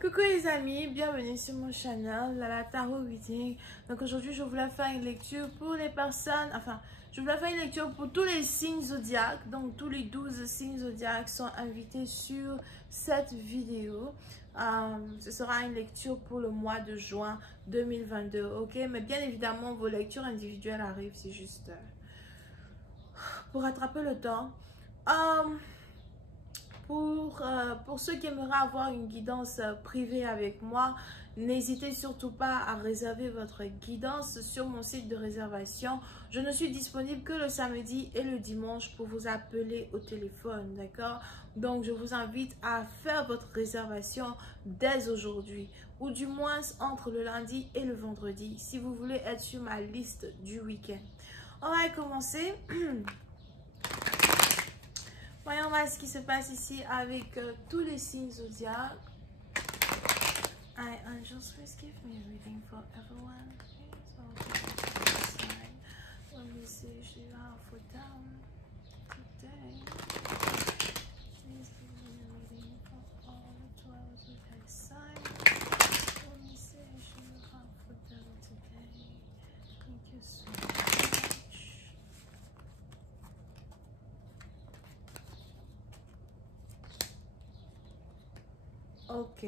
Coucou les amis, bienvenue sur mon channel, la Tarot Reading. Donc aujourd'hui, je voulais faire une lecture pour les personnes, je voulais faire une lecture pour tous les signes zodiaques. Donc tous les 12 signes zodiaques sont invités sur cette vidéo. Ce sera une lecture pour le mois de juin 2022, ok? Mais bien évidemment, vos lectures individuelles arrivent, c'est juste pour rattraper le temps. Pour ceux qui aimeraient avoir une guidance privée avec moi, n'hésitez surtout pas à réserver votre guidance sur mon site de réservation. Je ne suis disponible que le samedi et le dimanche pour vous appeler au téléphone, d'accord? Donc, je vous invite à faire votre réservation dès aujourd'hui, ou du moins entre le lundi et le vendredi, si vous voulez être sur ma liste du week-end. On va commencer. Voyons voir ce qui se passe ici avec tous les signes zodiaques. Angels, please give me a reading for everyone. Let me see if you have for them today. Please give me a reading for all 12 zodiac signs. Let me see if you have for them today. Thank you so much. Ok.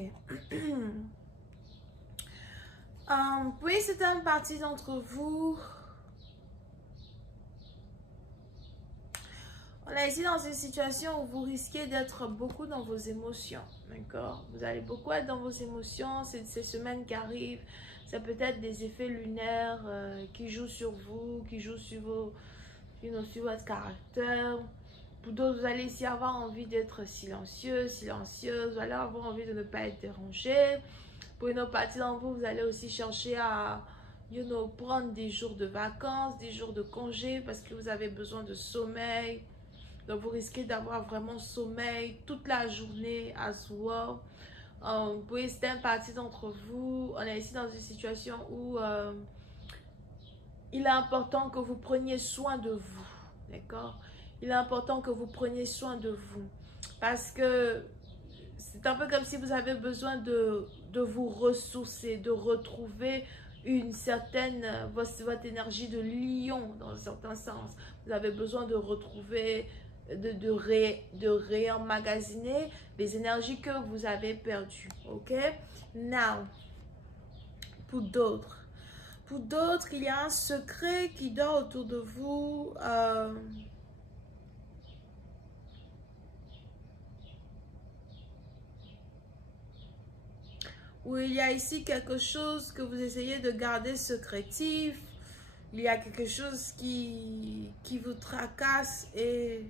Oui, c'est une partie d'entre vous. On est ici dans une situation où vous risquez d'être beaucoup dans vos émotions. D'accord? Vous allez beaucoup être dans vos émotions. Ces semaines qui arrivent, ça peut être des effets lunaires qui jouent sur vous, qui jouent sur sur votre caractère. Pour d'autres, vous allez ici avoir envie d'être silencieux, silencieuse. Vous allez avoir envie de ne pas être dérangé. Pour une autre partie d'entre vous, vous allez aussi chercher à prendre des jours de vacances, des jours de congé parce que vous avez besoin de sommeil. Donc, vous risquez d'avoir vraiment sommeil toute la journée à soi. Pour une partie d'entre vous, on est ici dans une situation où il est important que vous preniez soin de vous. D'accord? Il est important que vous preniez soin de vous. Parce que c'est un peu comme si vous avez besoin de vous ressourcer, de retrouver une certaine, votre énergie de lion dans un certain sens. Vous avez besoin de retrouver, de réemmagasiner les énergies que vous avez perdues. Ok? Now, pour d'autres, il y a un secret qui dort autour de vous. Où il y a ici quelque chose que vous essayez de garder secrétif. Il y a quelque chose qui vous tracasse et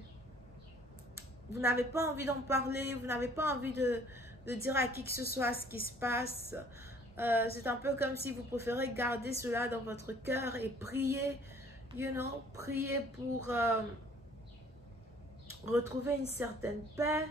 vous n'avez pas envie d'en parler. Vous n'avez pas envie de dire à qui que ce soit ce qui se passe. C'est un peu comme si vous préférez garder cela dans votre cœur et prier, prier pour retrouver une certaine paix.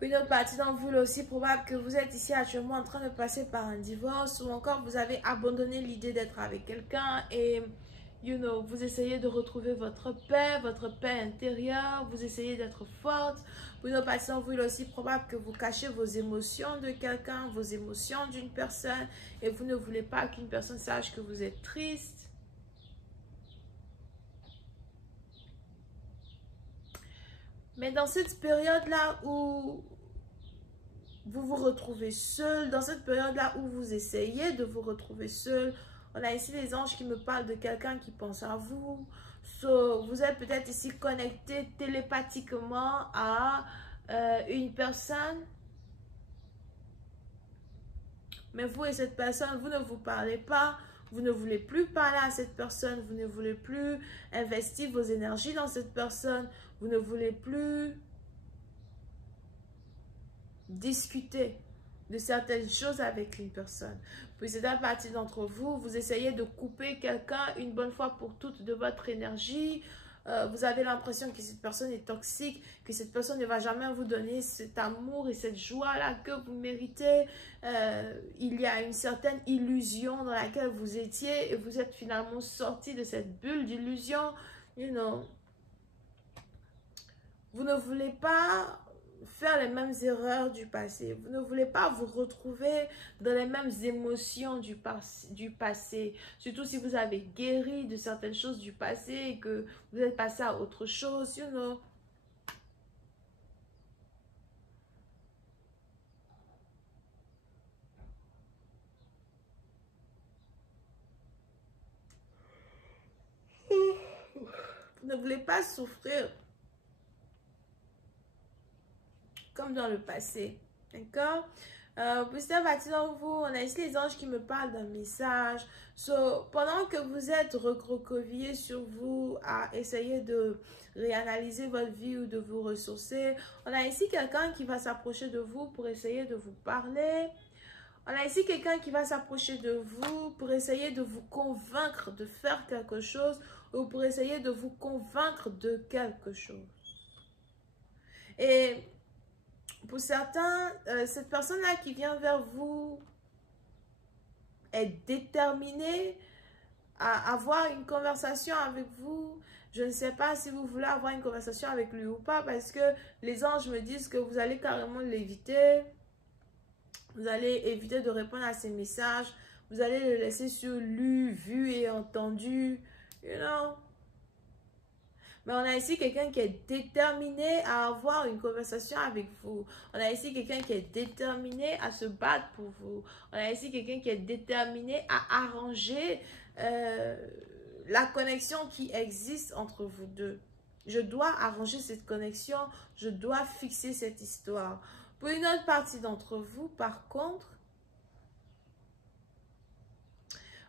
Une autre partie d'entre vous, il est aussi probable que vous êtes ici actuellement en train de passer par un divorce ou encore vous avez abandonné l'idée d'être avec quelqu'un et vous essayez de retrouver votre paix intérieure, vous essayez d'être forte. Pour une autre partie d'entre vous, il est aussi probable que vous cachez vos émotions de quelqu'un, vos émotions d'une personne et vous ne voulez pas qu'une personne sache que vous êtes triste. Mais dans cette période-là où vous vous retrouvez seul, dans cette période-là où vous essayez de vous retrouver seul, on a ici les anges qui me parlent de quelqu'un qui pense à vous. Vous êtes peut-être ici connecté télépathiquement à une personne. Mais vous et cette personne, vous ne vous parlez pas. Vous ne voulez plus parler à cette personne. Vous ne voulez plus investir vos énergies dans cette personne. Vous ne voulez plus discuter de certaines choses avec une personne. Puis c'est une partie d'entre vous, vous essayez de couper quelqu'un une bonne fois pour toutes de votre énergie. vous avez l'impression que cette personne est toxique, que cette personne ne va jamais vous donner cet amour et cette joie-là que vous méritez. Il y a une certaine illusion dans laquelle vous étiez et vous êtes finalement sorti de cette bulle d'illusion. You know, vous ne voulez pas faire les mêmes erreurs du passé. Vous ne voulez pas vous retrouver dans les mêmes émotions du passé. Surtout si vous avez guéri de certaines choses du passé et que vous êtes passé à autre chose, you know. Vous ne voulez pas souffrir comme dans le passé. D'accord? Plusieurs parties dans vous, on a ici les anges qui me parlent d'un message. So, pendant que vous êtes recroquevillés sur vous à essayer de réanalyser votre vie ou de vous ressourcer, on a ici quelqu'un qui va s'approcher de vous pour essayer de vous parler. On a ici quelqu'un qui va s'approcher de vous pour essayer de vous convaincre de faire quelque chose ou pour essayer de vous convaincre de quelque chose. Et pour certains, cette personne-là qui vient vers vous est déterminée à avoir une conversation avec vous. Je ne sais pas si vous voulez avoir une conversation avec lui ou pas parce que les anges me disent que vous allez carrément l'éviter. Vous allez éviter de répondre à ses messages. Vous allez le laisser sur lu, vu et entendu. You know. Mais on a ici quelqu'un qui est déterminé à avoir une conversation avec vous. On a ici quelqu'un qui est déterminé à se battre pour vous. On a ici quelqu'un qui est déterminé à arranger la connexion qui existe entre vous deux. Je dois arranger cette connexion. Je dois fixer cette histoire. Pour une autre partie d'entre vous, par contre,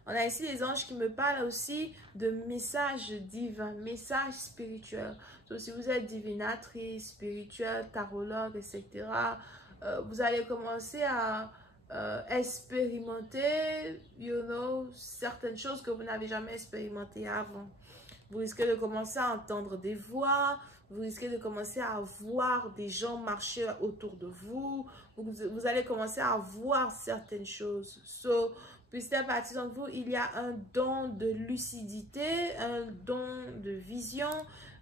on a ici les anges qui me parlent aussi de messages divins, messages spirituels. Donc, si vous êtes divinatrice, spirituelle, tarologue, etc., vous allez commencer à expérimenter, you know, certaines choses que vous n'avez jamais expérimentées avant. Vous risquez de commencer à entendre des voix, vous risquez de commencer à voir des gens marcher autour de vous, vous allez commencer à voir certaines choses. So, puisque partie d'entre vous, il y a un don de lucidité, un don de vision,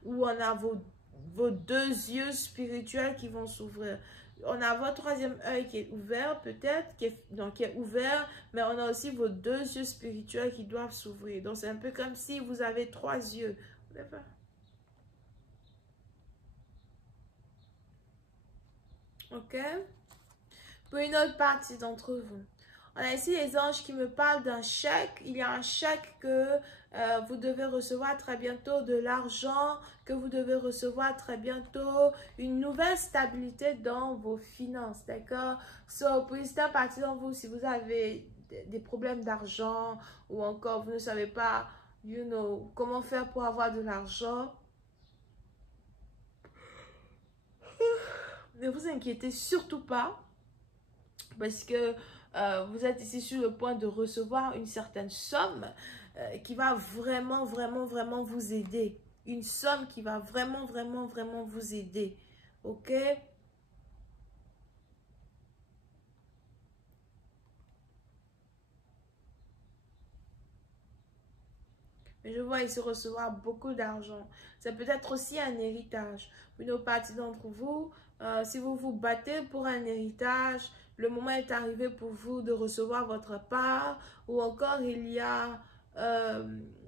où on a vos deux yeux spirituels qui vont s'ouvrir. On a votre troisième œil qui est ouvert, peut-être, qui est ouvert, mais on a aussi vos deux yeux spirituels qui doivent s'ouvrir. Donc, c'est un peu comme si vous avez trois yeux. OK? Pour une autre partie d'entre vous. On a ici les anges qui me parlent d'un chèque. Il y a un chèque que vous devez recevoir très bientôt, de l'argent que vous devez recevoir très bientôt, une nouvelle stabilité dans vos finances, d'accord? So, pour une partie d'entre vous, si vous avez des problèmes d'argent ou encore vous ne savez pas, you know, comment faire pour avoir de l'argent, ne vous inquiétez surtout pas parce que vous êtes ici sur le point de recevoir une certaine somme qui va vraiment vous aider. Une somme qui va vraiment vous aider. OK? Mais je vois ici recevoir beaucoup d'argent. C'est peut-être aussi un héritage. Une partie d'entre vous, si vous vous battez pour un héritage, le moment est arrivé pour vous de recevoir votre part, ou encore il y a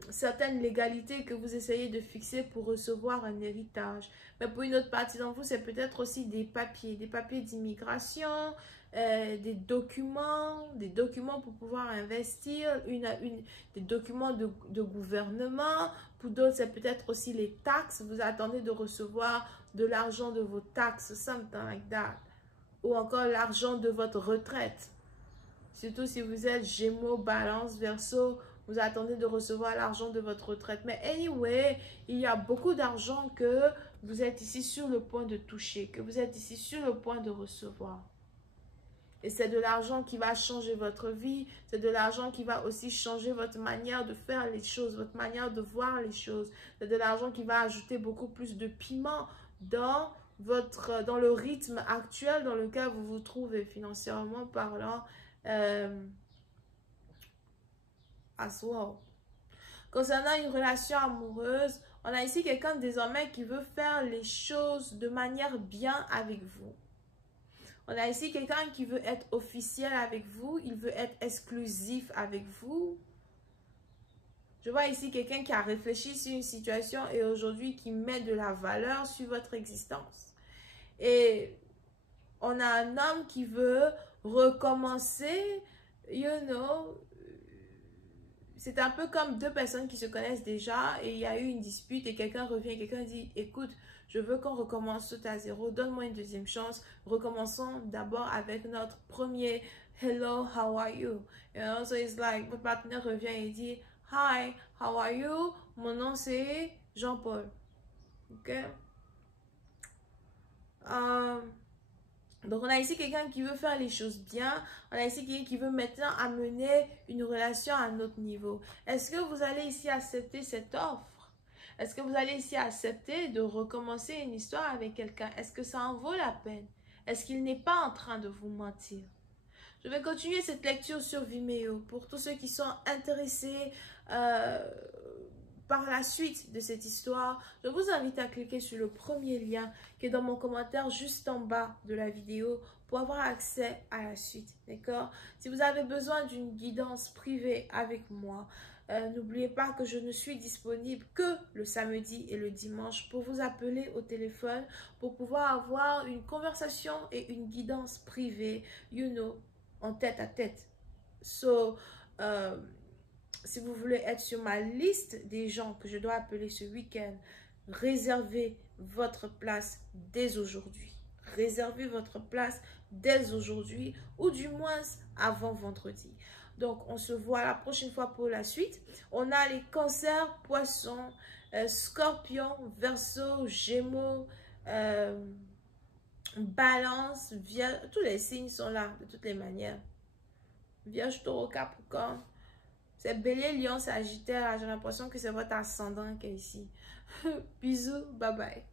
certaines légalités que vous essayez de fixer pour recevoir un héritage. Mais pour une autre partie d'entre vous, c'est peut-être aussi des papiers d'immigration, des documents pour pouvoir investir, des documents de gouvernement. Pour d'autres, c'est peut-être aussi les taxes. Vous attendez de recevoir de l'argent de vos taxes, something like that. Ou encore l'argent de votre retraite. Surtout si vous êtes Gémeaux, Balance, Verseau, vous attendez de recevoir l'argent de votre retraite. Mais anyway, il y a beaucoup d'argent que vous êtes ici sur le point de toucher, que vous êtes ici sur le point de recevoir. Et c'est de l'argent qui va changer votre vie. C'est de l'argent qui va aussi changer votre manière de faire les choses, votre manière de voir les choses. C'est de l'argent qui va ajouter beaucoup plus de piment dans le rythme actuel dans lequel vous vous trouvez financièrement parlant. As well. Concernant une relation amoureuse, on a ici quelqu'un désormais qui veut faire les choses de manière bien avec vous. On a ici quelqu'un qui veut être officiel avec vous, il veut être exclusif avec vous. Je vois ici quelqu'un qui a réfléchi sur une situation et aujourd'hui qui met de la valeur sur votre existence. Et on a un homme qui veut recommencer, you know. C'est un peu comme deux personnes qui se connaissent déjà et il y a eu une dispute et quelqu'un revient, quelqu'un dit, écoute, je veux qu'on recommence tout à zéro, donne-moi une deuxième chance, recommençons d'abord avec notre premier hello, how are you? You know, so it's like, votre partenaire revient et dit, hi, how are you? Mon nom c'est Jean-Paul. Ok? Donc, on a ici quelqu'un qui veut faire les choses bien. On a ici quelqu'un qui veut maintenant amener une relation à un autre niveau. Est-ce que vous allez ici accepter cette offre? Est-ce que vous allez ici accepter de recommencer une histoire avec quelqu'un? Est-ce que ça en vaut la peine? Est-ce qu'il n'est pas en train de vous mentir? Je vais continuer cette lecture sur Vimeo pour tous ceux qui sont intéressés par la suite de cette histoire. Je vous invite à cliquer sur le premier lien qui est dans mon commentaire juste en bas de la vidéo pour avoir accès à la suite, d'accord? Si vous avez besoin d'une guidance privée avec moi, n'oubliez pas que je ne suis disponible que le samedi et le dimanche pour vous appeler au téléphone pour pouvoir avoir une conversation et une guidance privée, you know, en tête à tête. So, si vous voulez être sur ma liste des gens que je dois appeler ce week-end, réservez votre place dès aujourd'hui. Réservez votre place dès aujourd'hui ou du moins avant vendredi. Donc, on se voit la prochaine fois pour la suite. On a les cancers, poissons, scorpions, verseaux, gémeaux, balance, vierge. Tous les signes sont là de toutes les manières. Vierge, taureau, capricorne. C'est bélier, lion, sagittaire. J'ai l'impression que c'est votre ascendant qui est ici. Bisous, bye bye.